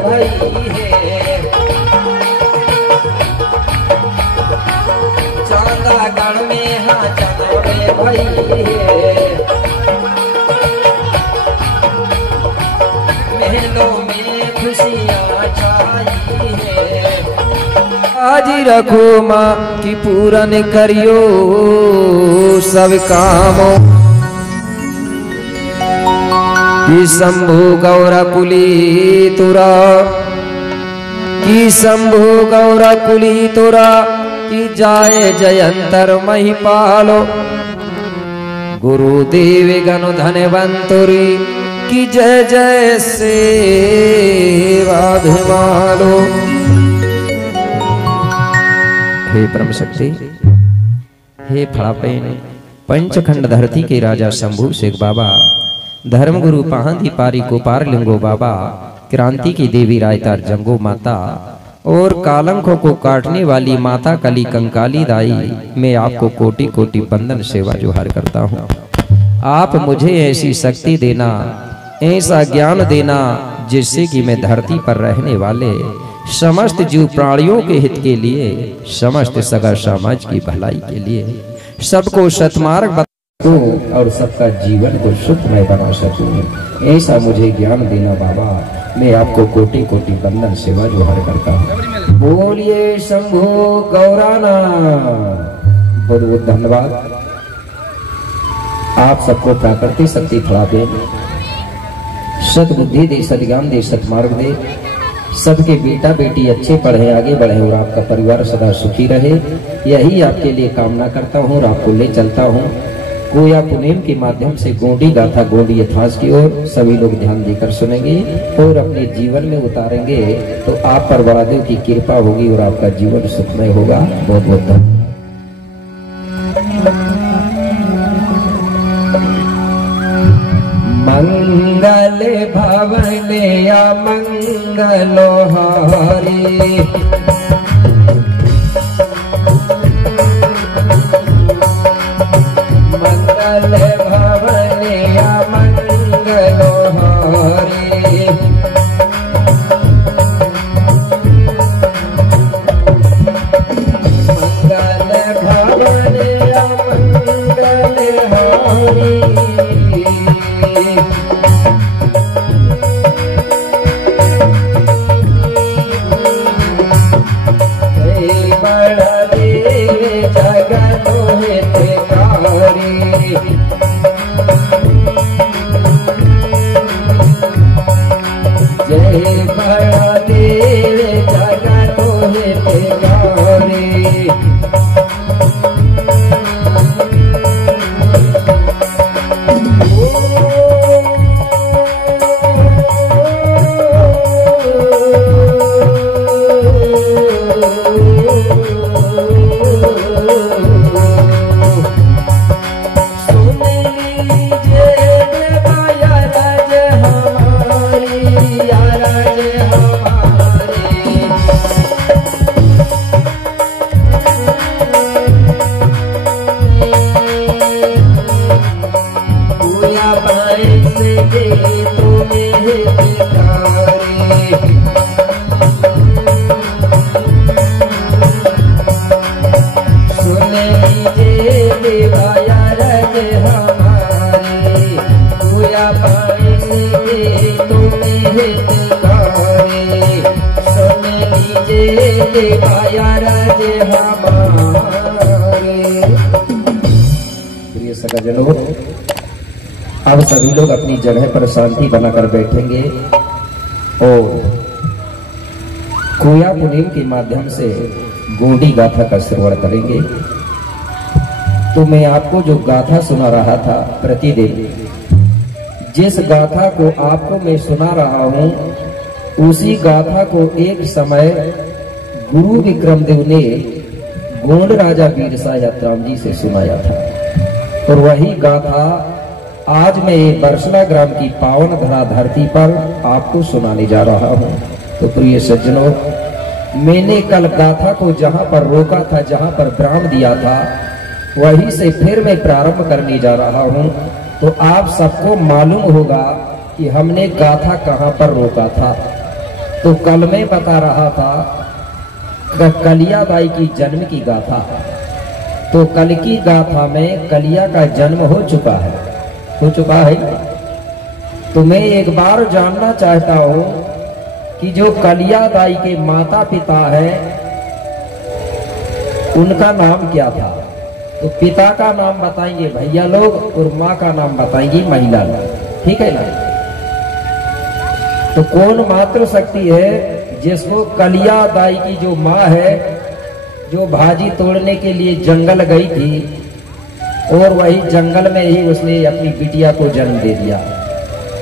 भई है चांदा गढ़ में हाँ चंदवे भई है महलों में खुशियाँ छाई है आज रखो माँ की पूरन करियो सब कामों कि शंभु गौरा कुली तुरा कि शंभु गौरा कुली तुरा कि जाए जयंतर महिपालो गुरुदेव गण धनवंतुरी कि जय जय सेवाभिमानो। हे परम शक्ति हे फड़ापेन पंचखंड धरती के राजा शंभु शेख बाबा धर्मगुरु पहांदी पारी गोपार लिंगो बाबा क्रांति की देवी रायतार जंगो माता और कालंकों को काटने वाली माता कली कंकाली दाई मैं आपको कोटि कोटि बंदन सेवा जोहार करता हूँ। आप मुझे ऐसी शक्ति देना ऐसा ज्ञान देना जिससे कि मैं धरती पर रहने वाले समस्त जीव प्राणियों के हित के लिए समस्त सगा समाज की भलाई के लिए सबको सतमार्ग और सबका जीवन को सुखमय बना सकूं ऐसा मुझे ज्ञान देना बाबा। मैं आपको कोटि कोटि बंदन सेवा जोहार करता हूँ। बोलिए शंभु गौराना। बहुत बहुत धन्यवाद। आप सबको प्राकृतिक शक्ति फड़ा दे, सद्बुद्धि दे, सद्ज्ञान दे, सतमार्ग दे, सबके बेटा बेटी अच्छे पढ़े आगे बढ़े और आपका परिवार सदा सुखी रहे यही आपके लिए कामना करता हूँ और आपको ले चलता हूँ कोया पुनेम के माध्यम से गोंडी गाथा गोंडी यथास की ओर सभी लोग ध्यान देकर सुनेंगे और अपने जीवन में उतारेंगे तो आप पर बड़ादेव की कृपा होगी और आपका जीवन सुखमय होगा। बहुत बहुत धन्यवाद। मंगल भवने या मंगलो हरि मंगल भवने या मंगलो हरि मंगल भवने या मंगल हरि जय बड़ा देव जगत हितकारी प्रिय सगाजनों, अब सभी लोग अपनी जगह पर शांति बनाकर बैठेंगे और कोया पुनेम के माध्यम से गोंडी गाथा का श्रवण करेंगे। तो मैं आपको जो गाथा सुना रहा था प्रतिदिन, जिस गाथा को आपको मैं सुना रहा हूं उसी गाथा को एक समय गुरु विक्रमदेव ने गोंड राजा वीरसा यात्राम जी से सुनाया था और वही गाथा आज मैं बरसना ग्राम की पावन धरा धरती पर आपको सुनाने जा रहा हूं। तो प्रिय सज्जनों, मैंने कल गाथा को जहां पर रोका था, जहां पर विराम दिया था, वहीं से फिर मैं प्रारंभ करने जा रहा हूं। तो आप सबको मालूम होगा कि हमने गाथा कहां पर रोका था। तो कल में बता रहा था कलिया बाई की जन्म की गाथा। तो कल की गाथा में कलिया का जन्म हो चुका है। तो मैं एक बार जानना चाहता हूं कि जो कलिया बाई के माता पिता है उनका नाम क्या था। तो पिता का नाम बताएंगे भैया लोग और माँ का नाम बताएंगी महिला लोग, ठीक है ना। तो कौन मातृ शक्ति है जिसको कलिया दाई की जो माँ है, जो भाजी तोड़ने के लिए जंगल गई थी और वही जंगल में ही उसने अपनी बिटिया को जन्म दे दिया।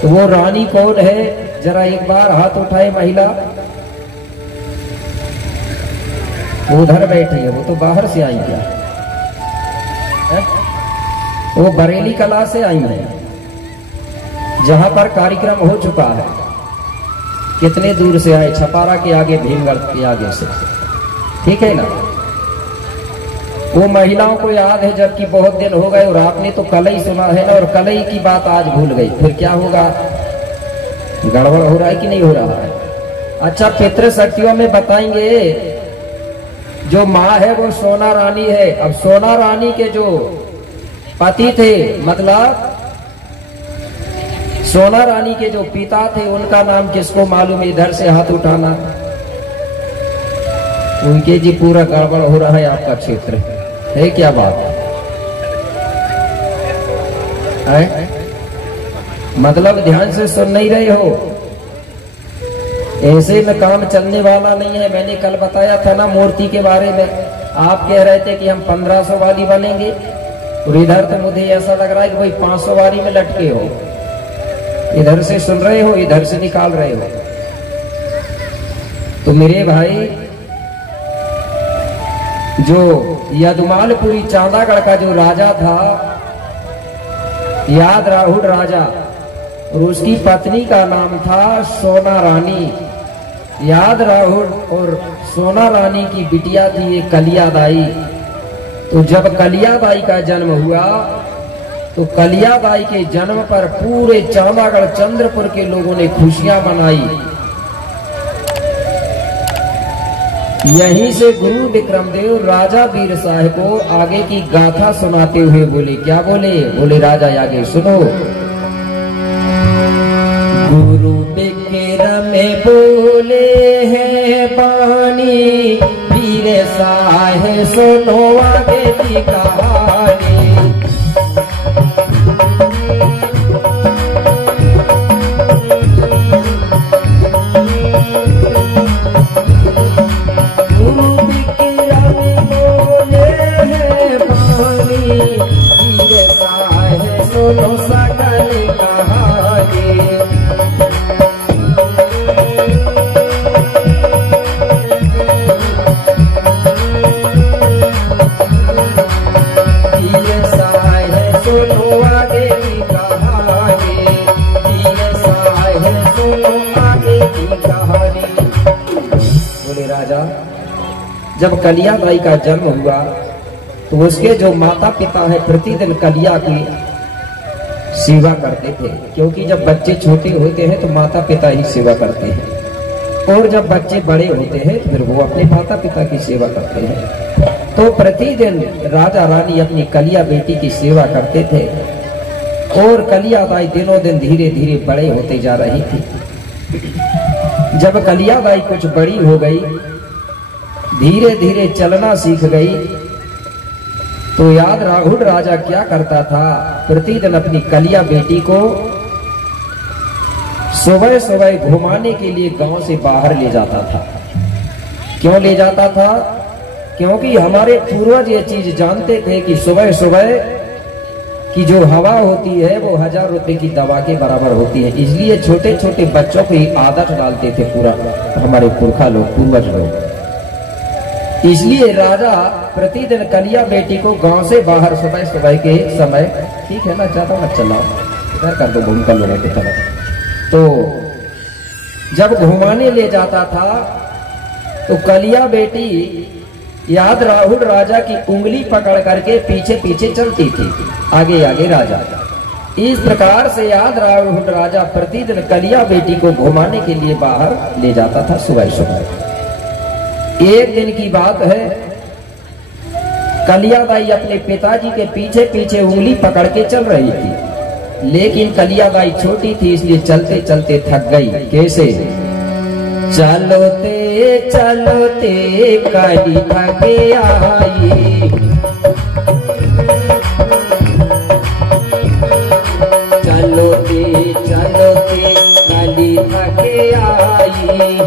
तो वो रानी कौन है, जरा एक बार हाथ उठाए महिला। वो उधर बैठी है, वो तो बाहर से आई क्या है? वो बरेली कला से आई है, जहां पर कार्यक्रम हो चुका है। कितने दूर से आए, छपारा के आगे, भीमगढ़ के आगे से, ठीक है ना। वो महिलाओं को याद है, जबकि बहुत दिन हो गए और आपने तो कल ही सुना है ना, और कल ही की बात आज भूल गई, फिर क्या होगा? गड़बड़ हो रहा है कि नहीं हो रहा है? अच्छा, पितृ शक्तियों में बताएंगे जो माँ है वो सोना रानी है। अब सोना रानी के जो पति थे, मतलब सोना रानी के जो पिता थे, उनका नाम किसको मालूम है? इधर से हाथ उठाना। उनके जी पूरा गड़बड़ हो रहा है आपका क्षेत्र है, क्या बात है? मतलब ध्यान से सुन नहीं रहे हो, ऐसे में काम चलने वाला नहीं है। मैंने कल बताया था ना मूर्ति के बारे में, आप कह रहे थे कि हम 1500 वाली बनेंगे, और इधर तो मुझे ऐसा लग रहा है कि भाई 500 वाली में लटके हो। इधर से सुन रहे हो, इधर से निकाल रहे हो। तो मेरे भाई, जो यदुमालपुरी चांदागढ़ का जो राजा था, याद राहुल राजा, और उसकी पत्नी का नाम था सोना रानी। याद राहुल और सोना रानी की बिटिया थी ये कलिया दाई। तो जब कलिया दाई का जन्म हुआ, तो कलिया बाई के जन्म पर पूरे चांदागढ़ चंद्रपुर के लोगों ने खुशियां मनाई। यहीं से गुरु विक्रमदेव राजा वीर साहब को आगे की गाथा सुनाते हुए बोले, क्या बोले? बोले राजा आगे सुनो। गुरु विक्रम बोले हैं पानी, वीर साहब सुनो आगे की कहानी। जब कलिया बाई का जन्म हुआ तो उसके जो माता पिता है प्रतिदिन कलिया की सेवा करते थे, क्योंकि जब बच्चे छोटे होते हैं तो माता पिता ही सेवा करते हैं, और जब बच्चे बड़े होते हैं तो फिर वो अपने माता पिता की सेवा करते हैं। तो प्रतिदिन राजा रानी अपनी कलिया बेटी की सेवा करते थे, और कलिया बाई दिनों दिन धीरे धीरे बड़े होते जा रही थी। जब कलिया बाई कुछ बड़ी हो गई, धीरे धीरे चलना सीख गई, तो याद राहुल राजा क्या करता था, प्रतिदिन अपनी कलिया बेटी को सुबह सुबह घुमाने के लिए गांव से बाहर ले जाता था। क्यों ले जाता था? क्योंकि हमारे पूर्वज ये चीज जानते थे कि सुबह सुबह की जो हवा होती है वो 1000 रुपए की दवा के बराबर होती है। इसलिए छोटे छोटे बच्चों को ही आदत डालते थे पूरा हमारे पुरखा लोग, पूर्वज लोग। इसलिए राजा प्रतिदिन कलिया बेटी को गांव से बाहर सुबह सुबह के समय, ठीक है ना, ज्यादा मत चलाओ, इधर कर दो भूमिका लोगों की तरफ। तो जब घुमाने ले जाता था तो कलिया बेटी याद राहुल राजा की उंगली पकड़ करके पीछे पीछे चलती थी, आगे आगे राजा। इस प्रकार से याद राहुल राजा प्रतिदिन कलिया बेटी को घुमाने के लिए बाहर ले जाता था सुबह सुबह। एक दिन की बात है, कलियाबाई अपने पिताजी के पीछे पीछे उंगली पकड़ के चल रही थी, लेकिन कलियाबाई छोटी थी इसलिए चलते चलते थक गई। कैसे? चलोते चलोते कली थके आई, चलोते चलोते कली थके आई,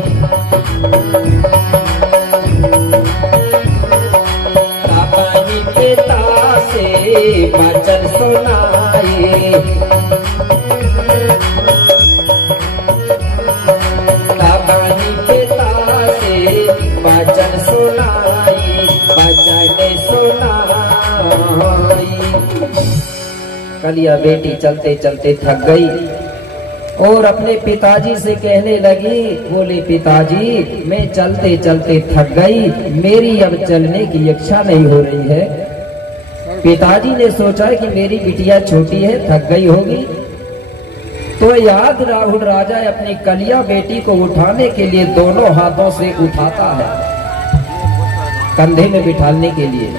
अपनी पिता से वचन सुनाए, अपनी पिता से वचन सुनाई, वचन सुनाई। कलिया बेटी चलते चलते थक गई और अपने पिताजी से कहने लगी, बोले पिताजी मैं चलते चलते थक गई, मेरी अब चलने की इच्छा नहीं हो रही है। पिताजी ने सोचा कि मेरी बिटिया छोटी है, थक गई होगी, तो याद राहुल राजा अपनी कलिया बेटी को उठाने के लिए दोनों हाथों से उठाता है कंधे में बिठाने के लिए,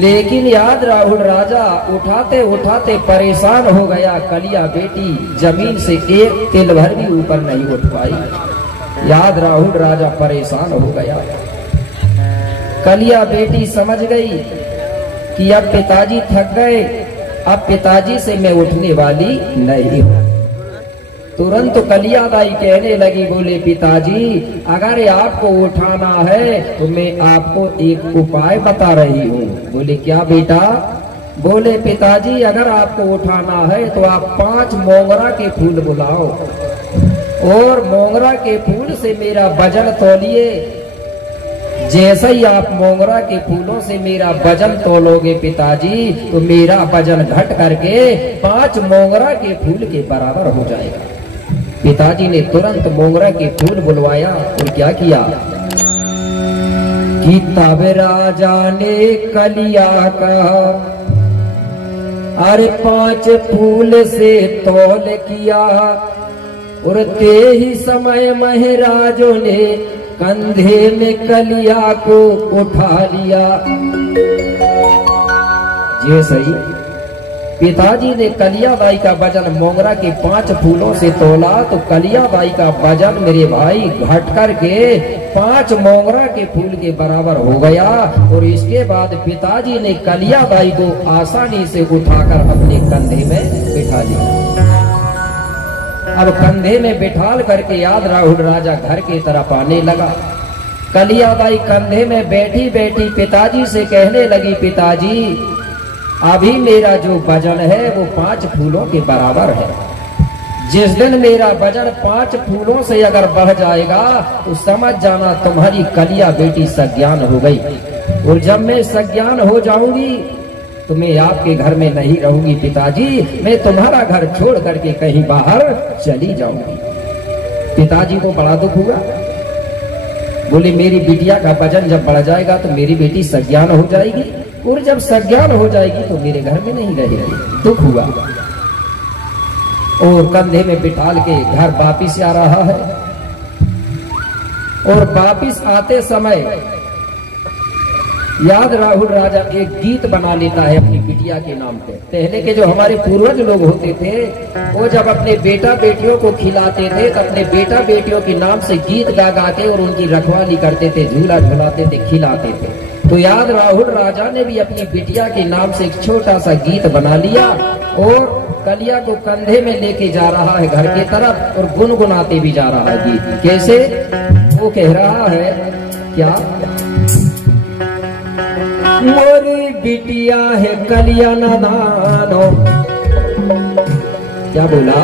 लेकिन याद राहुल राजा उठाते उठाते परेशान हो गया। कलिया बेटी जमीन से एक तिल भर भी ऊपर नहीं उठ पाई। याद राहुल राजा परेशान हो गया। कलिया बेटी समझ गई कि अब पिताजी थक गए, अब पिताजी से मैं उठने वाली नहीं हूं। तुरंत कलियाबाई कहने लगी, बोले पिताजी अगर आपको उठाना है तो मैं आपको एक उपाय बता रही हूँ। बोले क्या बेटा? बोले पिताजी अगर आपको उठाना है तो आप 5 मोगरा के फूल बुलाओ और मोगरा के फूल से मेरा वजन तौलिए। जैसे ही आप मोगरा के फूलों से मेरा वजन तोलोगे पिताजी, तो मेरा वजन घट करके 5 मोगरा के फूल के बराबर हो जाएगा। पिताजी ने तुरंत मोगरा के फूल बुलवाया और क्या किया कि तब राजा ने कलिया कहा, अरे 5 फूल से तौल किया और ते ही समय महाराजों ने कंधे में कलिया को उठा लिया। जैसे ही पिताजी ने कलियाबाई का वजन मोगरा के 5 फूलों से तोला तो कलियाबाई का वजन मेरे भाई घट करके 5 मोगरा के फूल के बराबर हो गया। और इसके बाद पिताजी ने कलियाबाई को आसानी से उठाकर अपने कंधे में बिठा लिया। अब कंधे में बिठाल करके याद राहुल राजा घर की तरफ आने लगा। कलियाबाई कंधे में बैठी बैठी पिताजी से कहने लगी, पिताजी अभी मेरा जो वजन है वो 5 फूलों के बराबर है। जिस दिन मेरा वजन 5 फूलों से अगर बढ़ जाएगा तो समझ जाना तुम्हारी कलिया बेटी सज्ञान हो गई। और जब मैं सज्ञान हो जाऊंगी तो मैं आपके घर में नहीं रहूंगी पिताजी, मैं तुम्हारा घर छोड़ करके कहीं बाहर चली जाऊंगी। पिताजी को बड़ा दुख हुआ। बोले मेरी बिटिया का वजन जब बढ़ जाएगा तो मेरी बेटी सज्ञान हो जाएगी, और जब सज्ञान हो जाएगी तो मेरे घर में नहीं रहेगी। दुख हुआ और कंधे में बिठाल के घर वापिस आ रहा है। और वापिस आते समय याद राहुल राजा एक गीत बना लेता है अपनी बिटिया के नाम पे। पहले के जो हमारे पूर्वज लोग होते थे वो जब अपने बेटा बेटियों को खिलाते थे तो अपने बेटा बेटियों के नाम से गीत गा गा के और उनकी रखवाली करते थे, झूला झुलाते थे, खिलाते थे। तो याद राहुल राजा ने भी अपनी बिटिया के नाम से एक छोटा सा गीत बना लिया और कलिया को कंधे में लेके जा रहा है घर की तरफ और गुनगुनाते भी जा रहा है गीत। कैसे? वो कह रहा है क्या, मोरी बिटिया है कलिया नादानो। क्या बोला?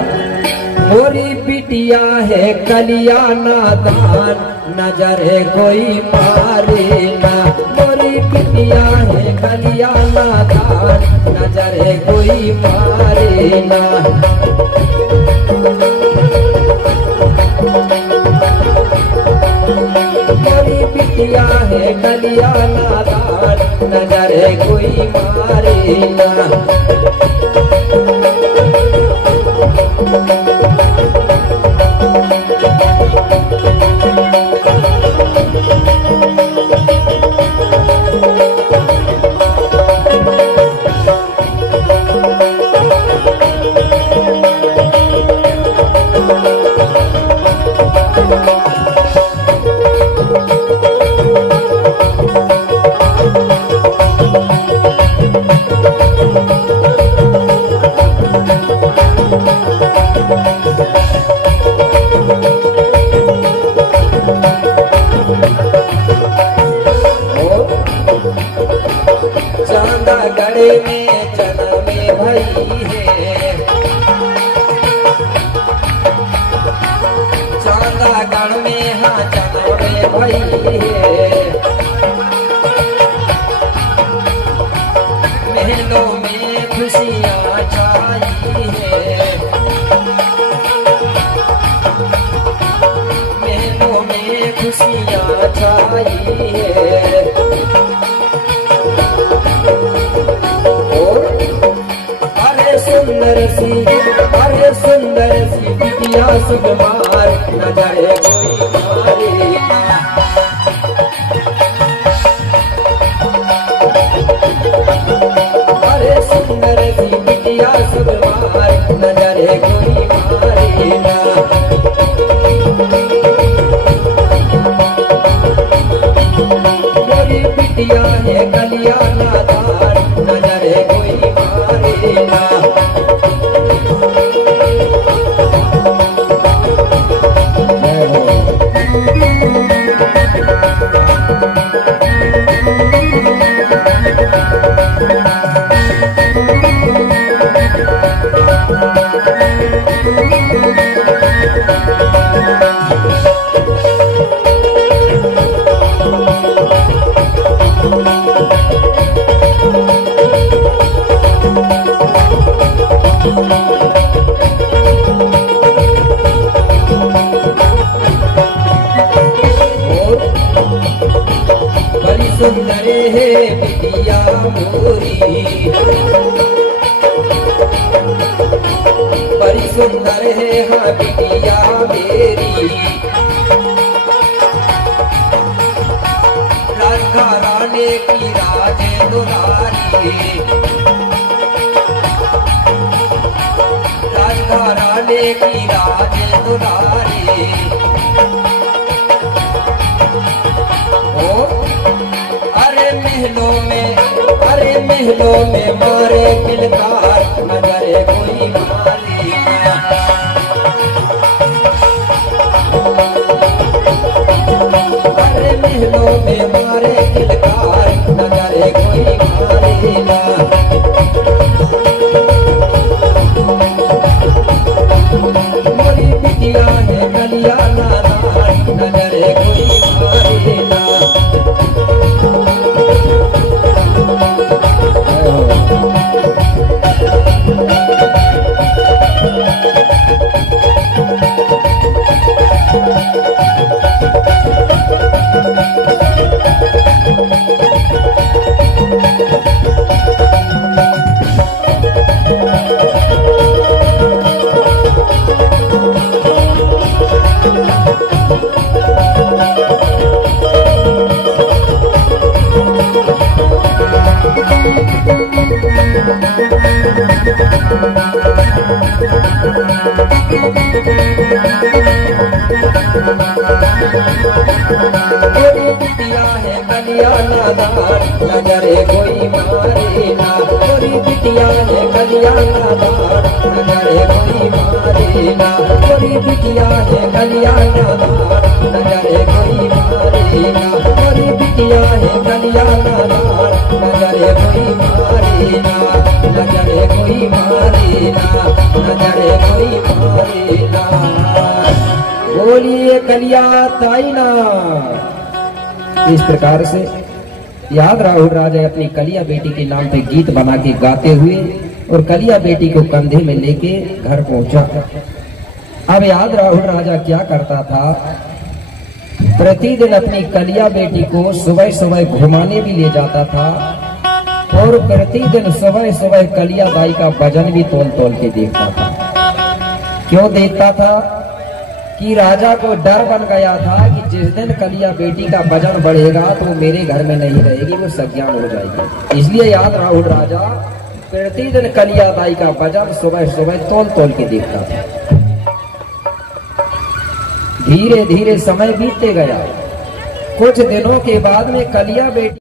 मोरी बिटिया है कलिया नादान, नजर कोई मारे ना। मोरी बिटिया है कलिया नादान, नजर कोई मारे ना। मोरी बिटिया है कलिया नादान, नजर कोई मारे ना। रण में हाँ जावे भाई महलों में खुशियाँ छाई है महलों में खुशियाँ छाई है अरे सुंदर सी बिटिया सुकुमार न जाए कोई मारे अरे सुंदर सी बिटिया सुकुमार न जाए कोई मारे ना कोई बिटिया है कलिया नादार न जाए कोई मारे ना सुंदर है बिटिया मोरी बड़ी सुंदर है हाँ बिटिया मेरी राजघराने की राजे दुलारी राजघराने की राजे दुलारी अरे महलों में मारे किलकार न जाए कोई मारी अरे महलों में मारे किलकार न जाए कोई मारी ना मोरी बिटिया है कलिया नादार न जाए कोई मारी ना बिटिया है कलिया नादार न जाए कोई मारे ना गोरी बिटिया है कलिया नादार न जाए कोई मारे ना गोरी बिटिया है कलिया नादार न जाए कोई मारे ना गोरी बिटिया है कलिया नादार न जाए कोई मारे ना न जाए कोई मारे ना न जाए कोई मारे ना बोलिए कलिया ताई ना। इस प्रकार से याद राहुल राजा अपनी कलिया बेटी के नाम पे गीत बना के गाते हुए और कलिया बेटी को कंधे में लेके घर पहुंचा। अब याद राहुल राजा क्या करता था, प्रतिदिन अपनी कलिया बेटी को सुबह सुबह घुमाने भी ले जाता था और प्रतिदिन सुबह सुबह कलिया दाई का भजन भी तोल तोल के देखता था। क्यों देखता था कि राजा को डर बन गया था कि जिस दिन कलिया बेटी का वजन बढ़ेगा तो मेरे घर में नहीं रहेगी, वो सज्ञान हो जाएगी। इसलिए याद राहुल राजा प्रतिदिन कलिया बाई का वजन सुबह सुबह तोल तोल के देखता था। धीरे धीरे समय बीतते गया। कुछ दिनों के बाद में कलिया बेटी